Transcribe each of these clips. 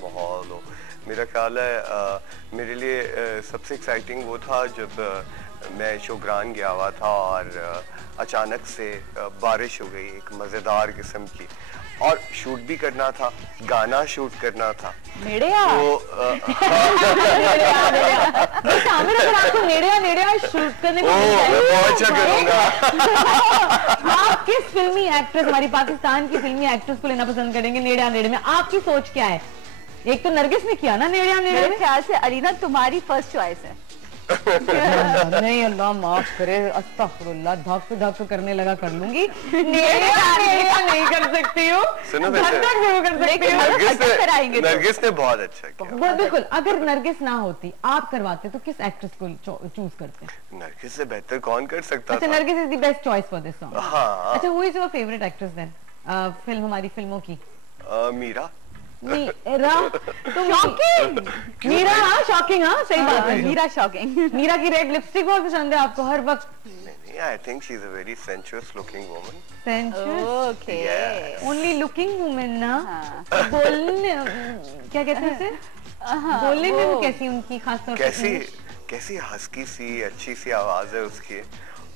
माहौल हो। मेरा ख्याल है मेरे लिए सबसे एक्साइटिंग वो था जब मैं शोग्रान गया हुआ था और अचानक से बारिश हो गई एक मज़ेदार किस्म की, और शूट भी करना था, गाना शूट करना था। नेड़िया तो अगर आपको नेड़िया शूट करने को मिल जाए, बहुत अच्छा करूंगा। आप किस फिल्मी एक्ट्रेस, हमारी पाकिस्तान की फिल्मी एक्ट्रेस को लेना पसंद करेंगे नेड़िया नेड़े में? आपकी सोच क्या है? एक तो नरगिस ने किया ना नेड़िया नेड़े मेरे में। ख्याल से अलीना तुम्हारी फर्स्ट चॉइस है। नहीं, अल्लाह माफ करे, अस्तगफुरुल्लाह, धक करने लगा कर लूंगी, नेड़िया नहीं कर सकती हूँ, सुनो नरगिस ने बहुत अच्छा किया। बिल्कुल, अगर नरगिस ना होती आप करवाते तो किस एक्ट्रेस को चूज करते? नरगिस से बेहतर कौन कर सकता अच्छा, था? Nargis is the best choice for this song. हाँ। अच्छा, who is your favourite actress then? Film, हमारी फिल्मों की। मीरा। मीरा तो शॉकिंग, मीरा, हाँ शॉकिंग, हाँ सही बात है, मीरा शॉकिंग। मीरा की रेड लिपस्टिक बहुत पसंद है आपको हर वक्त? नहीं, I think she's a very sensuous looking woman. Sensuous, okay, only looking woman ना? बोलने क्या कहते हैं उसे, बोलने में वो कैसी उनकी खास तौर पे कैसी हस्की सी अच्छी सी आवाज है उसकी,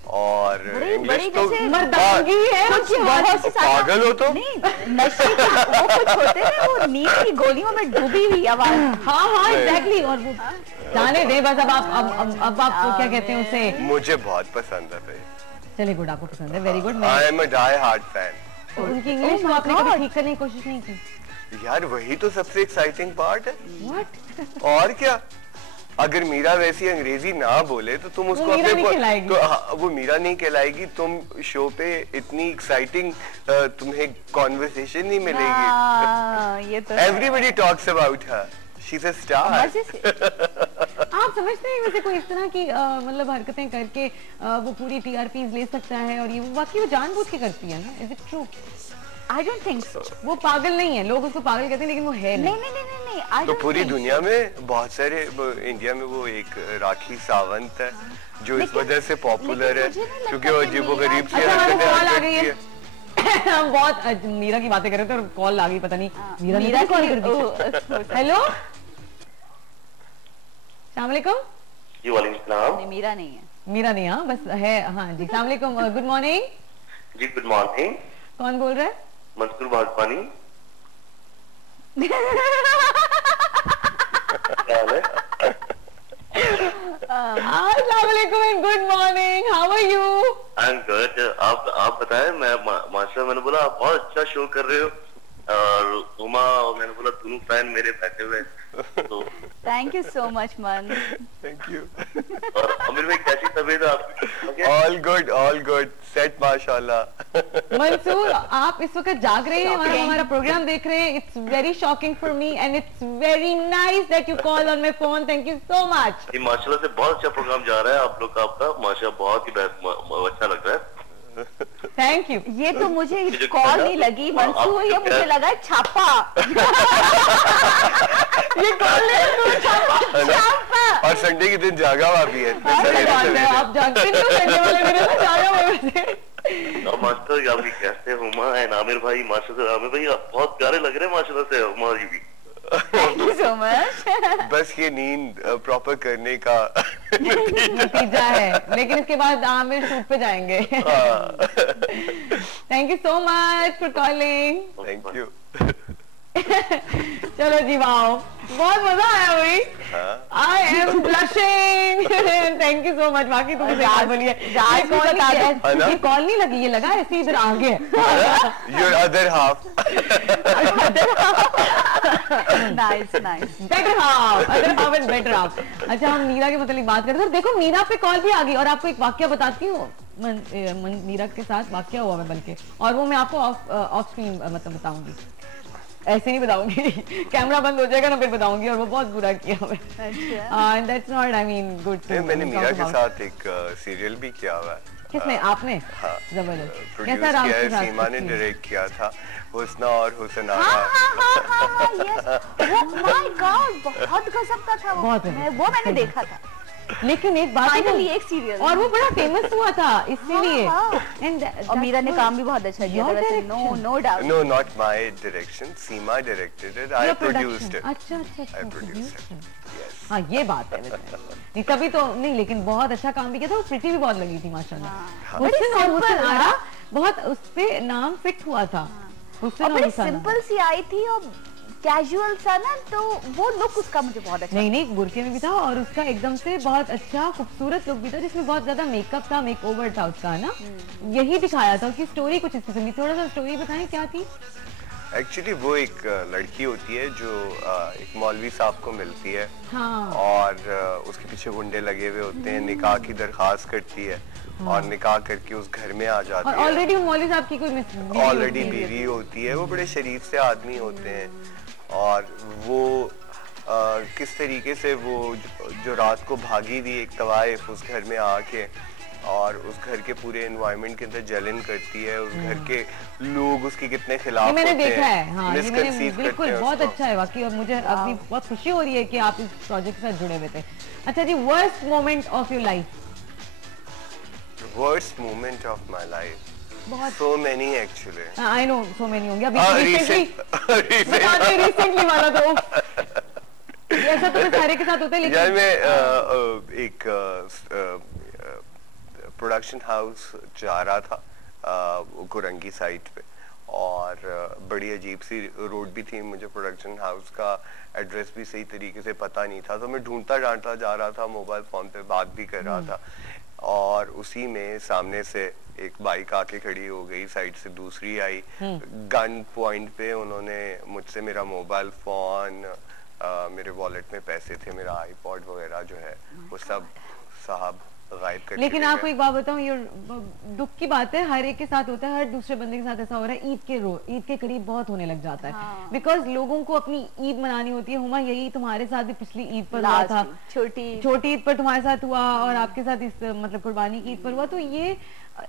और बड़ी तो मर्दानगी है उसकी, बहुत सी पागल हो तो नहीं, नशे की वो कुछ होते हैं, वो नींद की गोलियों में डूबी हुई आवाज। हाँ एग्जैक्टली, और वो जाने दे बस। अब आप क्या कहते हैं उसे? मुझे बहुत पसंद है भाई। चलिए, गुड, आपको पसंद है, very good. I am a die hard fan. उनकी इंग्लिश को आपने कभी ठीक करने की कोशिश नहीं की? यार वही तो सबसे एक्साइटिंग पार्ट है। What? और क्या, अगर मीरा वैसी अंग्रेजी ना बोले तो तुम उसको मीरा नहीं कहलाएगी। वो मीरा नहीं कहलाएगी। तुम शो पे इतनी एक्साइटिंग तुम्हें कॉन्वर्सेशन नहीं मिलेगी। ये तो everybody talks about her, she is a star. आप समझते हैं वैसे कोई इस तरह की मतलब हरकतें करके वो पूरी TRPs ले सकता है, और ये वाकई वो जानबूझ के करती है ना? Is it true? I don't think so. वो पागल नहीं है, लोग उसको पागल कहते हैं, लेकिन वो है नहीं। नहीं, तो पूरी दुनिया में बहुत सारे, इंडिया में वो एक राखी सावंत है जो इस वजह से पॉपुलर है क्योंकि वो अजीबोगरीब सी हरकतें करती है। हम बहुत मीरा की बातें कर रहे थे और कॉल आ गई, पता नहीं मीरा कॉल कर दी। हेलो, अस्सलाम वालेकुम। जी वालेकुम सलाम। मीरा नहीं है, मीरा नहीं, हाँ बस है। हाँ जी, अस्सलाम वालेकुम, गुड मॉर्निंग। जी गुड मॉर्निंग। कौन बोल रहा है? मंसूर बागवानी। अस्सलाम वालेकुम and good morning, how are you? I am good. आप बताएं। मैं माशाल्लाह, मैंने बोला आप बहुत अच्छा शो कर रहे हो, और उमा और मैंने बोला दोनों फैन मेरे बैठे हुए, तो थैंक यू सो मच मन। Thank you. और अमीर भाई कैसी तबीयत है आपकी? ऑल गुड सेट माशाल्लाह। मंसूर, आप इस वक्त जाग रहे हैं और हमारा प्रोग्राम देख रहे हैं। It's very shocking for me and it's very nice that you call on my phone. Thank you so much. जी माशाल्लाह से बहुत अच्छा प्रोग्राम जा रहा है आप लोग का, आपका माशाल्लाह बहुत ही अच्छा लग रहा है। Thank you. ये तो मुझे कॉल नहीं लगी मंसूर, ये मुझे लगा छापा। ये कॉल नहीं, छापा। और संडे के दिन जागा हुआ भी है। आप जानते नहीं हो, संडे वाले दिन ना जागा हुआ है। मास्टर आप भी कैसे हुमा एंड आमिर भाई? माशाल्लाह आमिर भाई आप बहुत प्यारे लग रहे हैं माशाल्लाह से, हुमा जी भी। Thank you so much. बस ये नींद प्रॉपर करने का नतीजा है, लेकिन इसके बाद आमिर शूट पे जाएंगे। Thank you so much for calling. Thank you. चलो जी, वाओ, बहुत मजा आया भाई। I am blushing. Thank you so much. बाकी तुम बोलिए, ये कॉल नहीं लगी, ये लगा ऐसे इधर आगे। Your other half. Nice nice, better half, other half and better half. अच्छा, हम मीरा के मतलब बात करते हैं। देखो, मीरा पे कॉल भी आ गई, और आपको एक वाक्य बताती हूँ। मीरा के साथ वाक्य हुआ है बल्कि, और वो मैं आपको ऑफ स्क्रीन मतलब बताऊंगी, ऐसे नहीं बताऊंगी। कैमरा बंद हो जाएगा ना, फिर बताऊंगी, और वो बहुत बुरा किया मैं। That's not, I mean, good. मैंने मीरा के साथ एक सीरियल भी किया हुआ है। किसने? आपने? हाँ, जबरदस्त। कैसा रहा? सीमा ने डायरेक्ट किया था, हुस्ना और हुसन आगा। माय गॉड, बहुत गजब का था वो। बहुत वो मैंने देखा था। लेकिन एक बात है फाइनली एक सीरियल और वो बड़ा फेमस हुआ था इसीलिए और मीरा ने काम भी बहुत अच्छा किया था वैसे, no doubt. No, not my direction. Seema directed it. I produced it. अच्छा अच्छा I अच्छा produced it. producer। Yes. हाँ ये बात है वैसे। नहीं तभी तो नहीं, लेकिन बहुत अच्छा काम भी किया था, वो प्रीति भी बहुत लगी थी माशाल्लाह। हुसैन और हुसैन आरा बहुत उस पे नाम फिट हुआ था। हुसैन और और बड़ी हुसैन सिंपल सी आई थी और कैजुअल सा ना, तो वो लुक उसका मुझे बहुत अच्छा। नहीं नहीं, बुरके में भी था और उसका एकदम से बहुत अच्छा खूबसूरत लुक भी था, जिसमें बहुत ज्यादा मेकअप था, मेक ओवर था उसका, है ना। यही दिखाया था उसकी स्टोरी कुछ इस किस्म की। थोड़ा सा स्टोरी बताएं क्या थी। एक्चुअली वो एक लड़की होती है जो एक मौलवी साहब को मिलती है। हाँ। और उसके पीछे गुंडे लगे हुए होते हैं, निकाह की दरखास्त करती है। और निकाह करके उस घर में आ जाती है। ऑलरेडी मौलवी साहब की कोई ऑलरेडी बीवी होती है। वो बड़े शरीफ से आदमी होते हैं और वो किस तरीके से वो जो रात को भागी थी एक तवाइफ उस घर में आके और उस घर के पूरे एनवायरनमेंट के अंदर जलन करती है। उस घर के लोग उसके कितने खिलाफ मैंने होते देखा है। हैं, हाँ, ये मैंने मिसकंसीव बिल्कुल करते हैं बहुत उसको। अच्छा है वाकई, और मुझे अभी बहुत खुशी हो रही है कि आप इस प्रोजेक्ट के साथ जुड़े हुए थे। अच्छा जी, worst moment of your life. Worst moment of my life. बहुत So many actually. I know so many होंगे अभी रिसेंटली recent. रिसेंटली वाला तो ऐसा तो सारे के साथ होता है, यार लेकिन मैं एक प्रोडक्शन हाउस जा रहा था कुरंगी साइड पे और बड़ी अजीब सी रोड भी थी। मुझे प्रोडक्शन हाउस का एड्रेस भी सही तरीके से पता नहीं था, तो मैं ढूंढता ढांढता जा रहा था, मोबाइल फोन पे बात भी कर रहा था। और उसी में सामने से एक बाइक आके खड़ी हो गई, साइड से दूसरी आई। गन पॉइंट पे उन्होंने मुझसे मेरा मोबाइल फोन, मेरे वॉलेट में पैसे थे, मेरा आईपॉड वगैरह जो है वो सब साहब गायब कर। लेकिन आपको एक बात बताऊं, ये दुख की बात है, हर एक के साथ होता है, हर दूसरे बंदे के साथ ऐसा हो रहा है। ईद के करीब बहुत होने लग जाता है, बिकॉज लोगों को अपनी ईद मनानी होती है। हुमा, यही तुम्हारे साथ भी पिछली ईद पर हुआ था, छोटी ईद पर तुम्हारे साथ हुआ और आपके साथ इस मतलब कुर्बानी की ईद पर हुआ। तो ये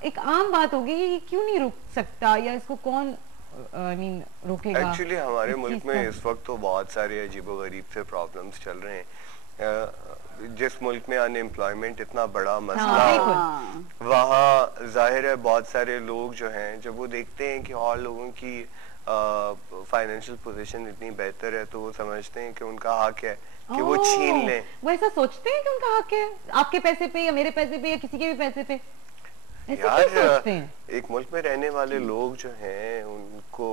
एक आम बात हो गई, ये क्यों नहीं रुक सकता या इसको कौन रोकेगा? एक्चुअली हमारे मुल्क में इस वक्त तो बहुत सारे अजीबोगरीब से प्रॉब्लम्स चल रहे हैं। जिस मुल्क में अनएम्प्लॉयमेंट इतना बड़ा मसला हो, वहाँ जाहिर है बहुत सारे लोग जो हैं, जब वो देखते हैं कि और लोगों की फाइनेंशियल पोजीशन इतनी बेहतर है, तो वो समझते हैं कि उनका हक है कि वो छीन लें। वो ऐसा सोचते हैं कि उनका हक है आपके पैसे पे या मेरे पैसे पे या किसी के भी पैसे पे? यार एक मुल्क में रहने वाले लोग जो हैं उनको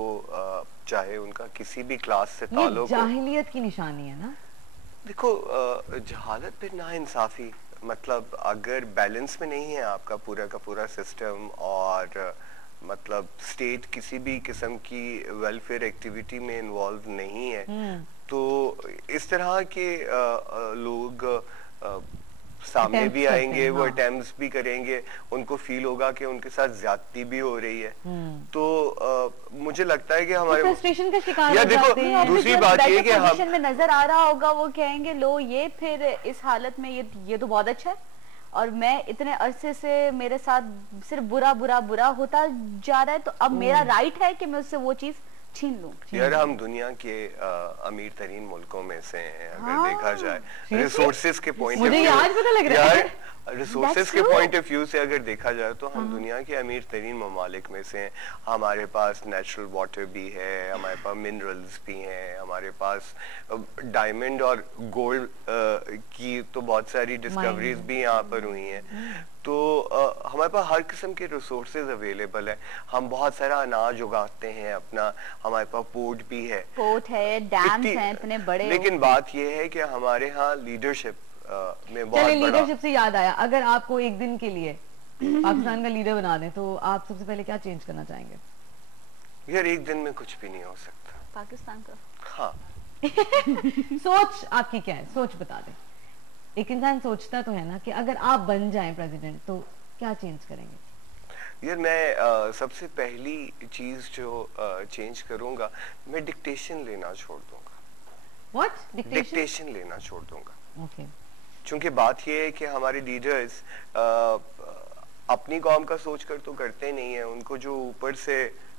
चाहे उनका किसी भी क्लास से ताल्लुक हो, जाहिलियत की निशानी है ना। देखो जहालत पे नाइंसाफी, मतलब अगर बैलेंस में नहीं है आपका पूरा का पूरा सिस्टम और मतलब स्टेट किसी भी किस्म की वेलफेयर एक्टिविटी में इन्वॉल्व नहीं है, तो इस तरह के लोग सामने भी आएंगे, वो अटेम्प्ट्स भी करेंगे, उनको फील होगा कि उनके साथ ज्यादती भी हो रही है। तो मुझे लगता है कि हमारे फ्रस्ट्रेशन का शिकार या देखो दूसरी बात ये कि हम में नजर आ रहा होगा, वो कहेंगे लो ये फिर इस हालत में ये तो बहुत अच्छा है और मैं इतने अरसे से मेरे साथ सिर्फ बुरा बुरा बुरा होता जा रहा है, तो अब मेरा राइट है कि मैं उससे वो चीज छीन लूं। यार हम दुनिया के अमीर तरीन मुल्कों में से हैं, अगर देखा जाए रिसोर्सेज के पॉइंट ऑफ व्यू, आज पता लग रहा है रिसोर्सेज के पॉइंट ऑफ व्यू से अगर देखा जाए तो हम दुनिया के अमीर तरीन ममालिक में से हैं। हमारे पास नेचुरल वाटर भी है, हमारे पास मिनरल्स भी हैं, हमारे पास डायमंड और गोल्ड की तो बहुत सारी डिस्कवरीज भी यहाँ पर हुई हैं। तो हमारे पास हर किस्म के रिसोर्सेज अवेलेबल है, हम बहुत सारा अनाज उगाते हैं अपना, हमारे पास पोर्ट भी है, डैम्स हैं इतने बड़े। लेकिन बात यह है कि हमारे यहाँ लीडरशिप में बहुत बड़ा। लीडरशिप से याद आया, अगर आपको एक दिन के लिए पाकिस्तान का लीडर बना दें तो आप सबसे पहले क्या चेंज करना चाहेंगे? यार एक दिन में कुछ भी नहीं हो सकता पाकिस्तान का। हाँ सोच आपकी क्या है, सोच बता दें। एक इंसान सोचता तो है ना कि अगर आप बन जाएं प्रेसिडेंट तो क्या चेंज करेंगे? यार मैं सबसे पहली चीज जो चेंज करूंगा, मैं डिक्टेशन लेना छोड़ दूंगा। व्हाट? डिक्टेशन लेना छोड़ दूंगा। ओके। क्योंकि बात यह है कि हमारे लीडर्स अपनी कौम का सोच कर तो करते नहीं है, उनको जो ऊपर से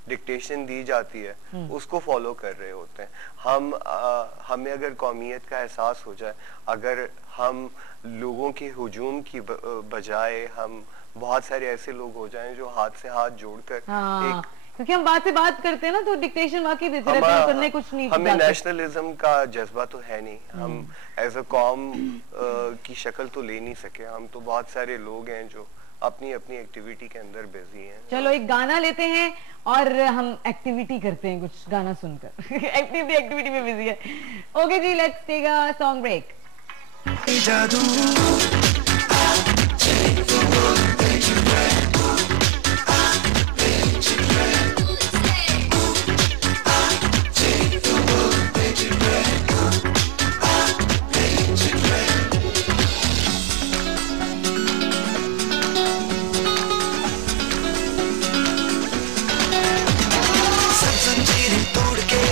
डिक्टेशन दी जाती है उसको फॉलो कर रहे होते हैं। हमें अगर कौमियत का एहसास हो जाए, अगर हम लोगों के हुजूम की बजाय हम बहुत सारे ऐसे लोग हो जाएं जो हाथ से हाथ जोड़कर एक, क्योंकि हम बात से बात करते हैं ना, तो डिक्टेशन वाकई देते रहते हैं, करने कुछ नहीं। हमें नेशनलिज्म का जज्बा तो है नहीं, हम एज अ कौम की शक्ल तो ले नहीं सके। हम तो बहुत सारे लोग हैं जो अपनी अपनी एक्टिविटी के अंदर बिजी हैं। चलो एक गाना लेते हैं और हम एक्टिविटी करते हैं, कुछ गाना सुनकर। एक्टिविटी में बिजी है। ओके जी, let's take a song break.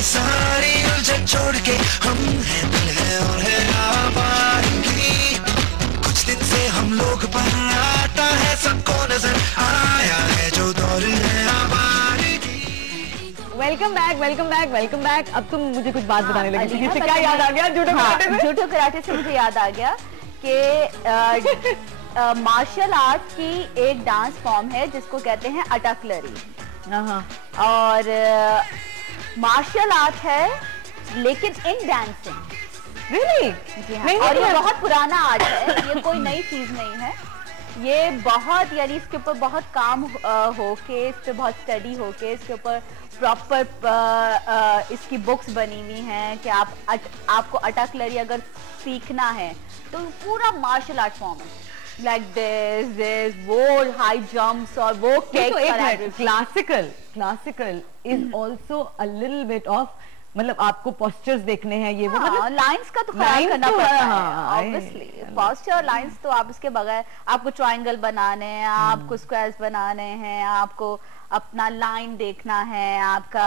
सारी उलझन छोड़ के हम हैं, दिल है और है आवारगी। कुछ दिन से हम लोग पर आता है, सबको नजर आया है जो दौर है आवारगी। Welcome back, welcome back, welcome back. अब तुम मुझे कुछ बात बताने लगी। इससे क्या याद आ गया? जूडो कराटे से? जूडो कराटे से मुझे याद आ गया कि मार्शल आर्ट की एक डांस फॉर्म है जिसको कहते हैं अटकलरी। और मार्शल आर्ट है लेकिन इन डांसिंग। रियली? जी हाँ। और ये बहुत पुराना आर्ट है, ये कोई नई चीज नहीं है। ये बहुत, यानी इसके ऊपर बहुत काम होके, इस पे बहुत स्टडी होके, इसके ऊपर प्रॉपर इसकी बुक्स बनी हुई हैं कि आपको अटकलरी अगर सीखना है तो पूरा मार्शल आर्ट फॉर्म है, लाइक दिस वो हाई जंप्स और वो classical is also a little bit of, मतलब आपको पोस्चर्स देखने हैं, ये वो मतलब लाइंस का तो ख्याल करना पड़ता है ऑब्वियसली। पोस्चर लाइंस तो आप इसके बगैर, आपको ट्रायंगल बनाने हैं, आपको स्क्वायर्स बनाने हैं, आपको अपना लाइन देखना है, आपका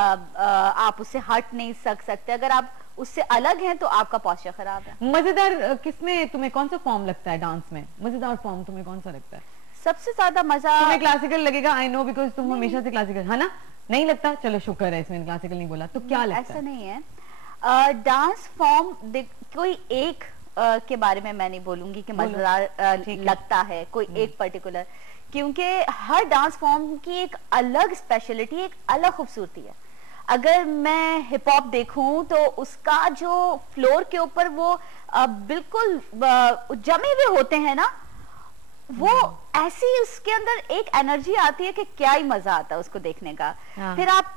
आप उससे हट नहीं सकते। अगर आप उससे अलग हैं तो आपका पोस्चर खराब है। मजेदार किसमें तुम्हें कौन सा फॉर्म लगता है डांस में? मजेदार फॉर्म तुम्हें कौन सा लगता है? सबसे ज्यादा मजा तुम्हें क्लासिकल लगेगा, आई नो, बिकॉज तुम हमेशा से क्लासिकल, है ना? नहीं लगता? चलो शुक्र है, इसमें क्लासिकल नहीं बोला। तो क्या लगता है? ऐसा नहीं है। डांस फॉर्म कोई एक के बारे में मैं नहीं बोलूंगी कि मजेदार लगता है कोई एक पर्टिकुलर, क्योंकि हर डांस फॉर्म की एक अलग स्पेशलिटी, एक अलग खूबसूरती है। अगर मैं हिप हॉप देखूं तो उसका जो फ्लोर के ऊपर वो बिल्कुल जमे हुए होते हैं ना, वो ऐसी उसके अंदर एक एनर्जी आती है कि क्या ही मजा आता है उसको देखने का। फिर आप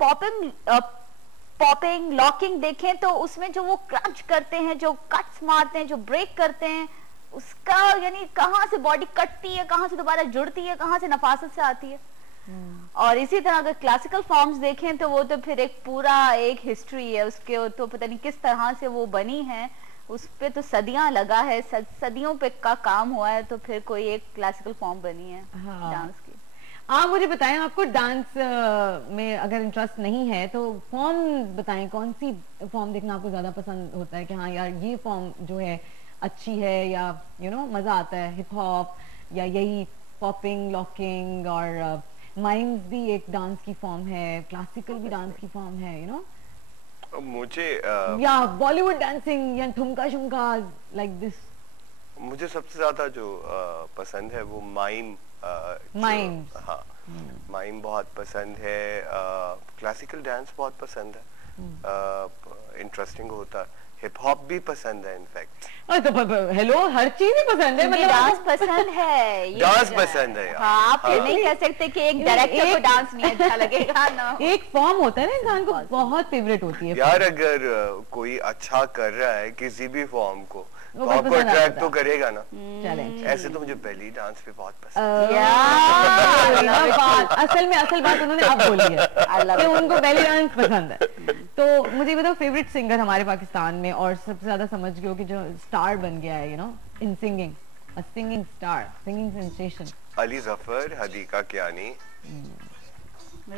पॉपिंग लॉकिंग देखें तो उसमें जो वो क्रंच करते हैं, जो कट्स मारते हैं, जो ब्रेक करते हैं, उसका यानी कहां से बॉडी कटती है, कहां से दोबारा जुड़ती है, कहां से नफासत से आती है। और इसी तरह अगर क्लासिकल फॉर्म्स देखें तो वो तो फिर एक पूरा एक हिस्ट्री है उसके, तो पता नहीं किस तरह से वो बनी है, उस पे तो सदियां लगा है, सदियों पे का काम हुआ है, तो फिर कोई एक क्लासिकल फॉर्म बनी है डांस की। आप मुझे बताएं, आपको डांस में अगर इंटरेस्ट नहीं है तो फॉर्म बताएं, कौन सी फॉर्म देखना आपको ज्यादा पसंद होता है कि हाँ यार ये फॉर्म जो है अच्छी है, या मजा आता है? हिप हॉप या यही पॉपिंग लॉकिंग, और माइम्स भी एक डांस की फॉर्म है, क्लासिकल भी डांस की फॉर्म है, मुझे या बॉलीवुड डांसिंग या ठुमका शुमका लाइक दिस। मुझे सबसे ज्यादा जो पसंद है वो माइम। हाँ, माइम बहुत पसंद है। क्लासिकल डांस बहुत पसंद है, इंटरेस्टिंग होता है। हिप हॉप भी पसंद है इनफैक्ट। तो हेलो, हर चीज ही पसंद है, मतलब डांस पसंद है, डांस पसंद है। हाँ, आप नहीं कह सकते कि एक डायरेक्टर को डांस नहीं अच्छा लगेगा ना। एक फॉर्म होता है ना इंसान को बहुत फेवरेट होती है यार। अगर कोई अच्छा कर रहा है किसी भी फॉर्म को तो आपको अट्रैक्ट तो करेगा ना। ऐसे तो मुझे बेली डांस भी बहुत पसंद है। असल बात उन्होंने अब बोली है कि उनको बेली डांस पसंद है। तो मुझे बताओ, फेवरेट सिंगर हमारे पाकिस्तान में और सबसे ज्यादा समझ गए हो कि जो स्टार बन गया है in singing, a singing star, singing sensation? Ali Zafar, Hadiqa Kiani,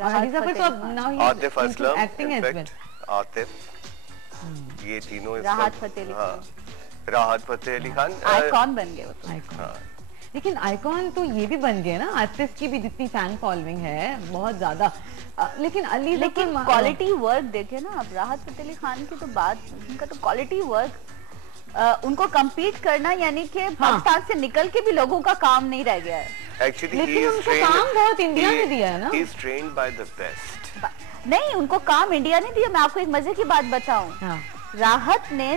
Ali Zafar तो अब नाउ ही Atif Aslam, acting as well. Atif, ये तीनों। राहत फतेह अली खान। राहत फतेह अली खान आइकॉन बन गए वो तो। लेकिन आइकॉन तो ये भी बन गए ना, आर्टिस्ट की भी जितनी फैन फॉलोइंग है बहुत ज्यादा। लेकिन अली लेकिन क्वालिटी वर्क देखे ना आप, राहत फतेह अली खान की तो बात, उनका तो क्वालिटी वर्क, उनको compete करना यानी कि पाकिस्तान से निकल के भी लोगों का काम नहीं रह गया है। Actually, लेकिन उनको काम बहुत इंडिया ने दिया है ना। He is trained by the best. नहीं, उनको काम इंडिया ने दिया। मैं आपको एक मजे की बात बताऊं, राहत ने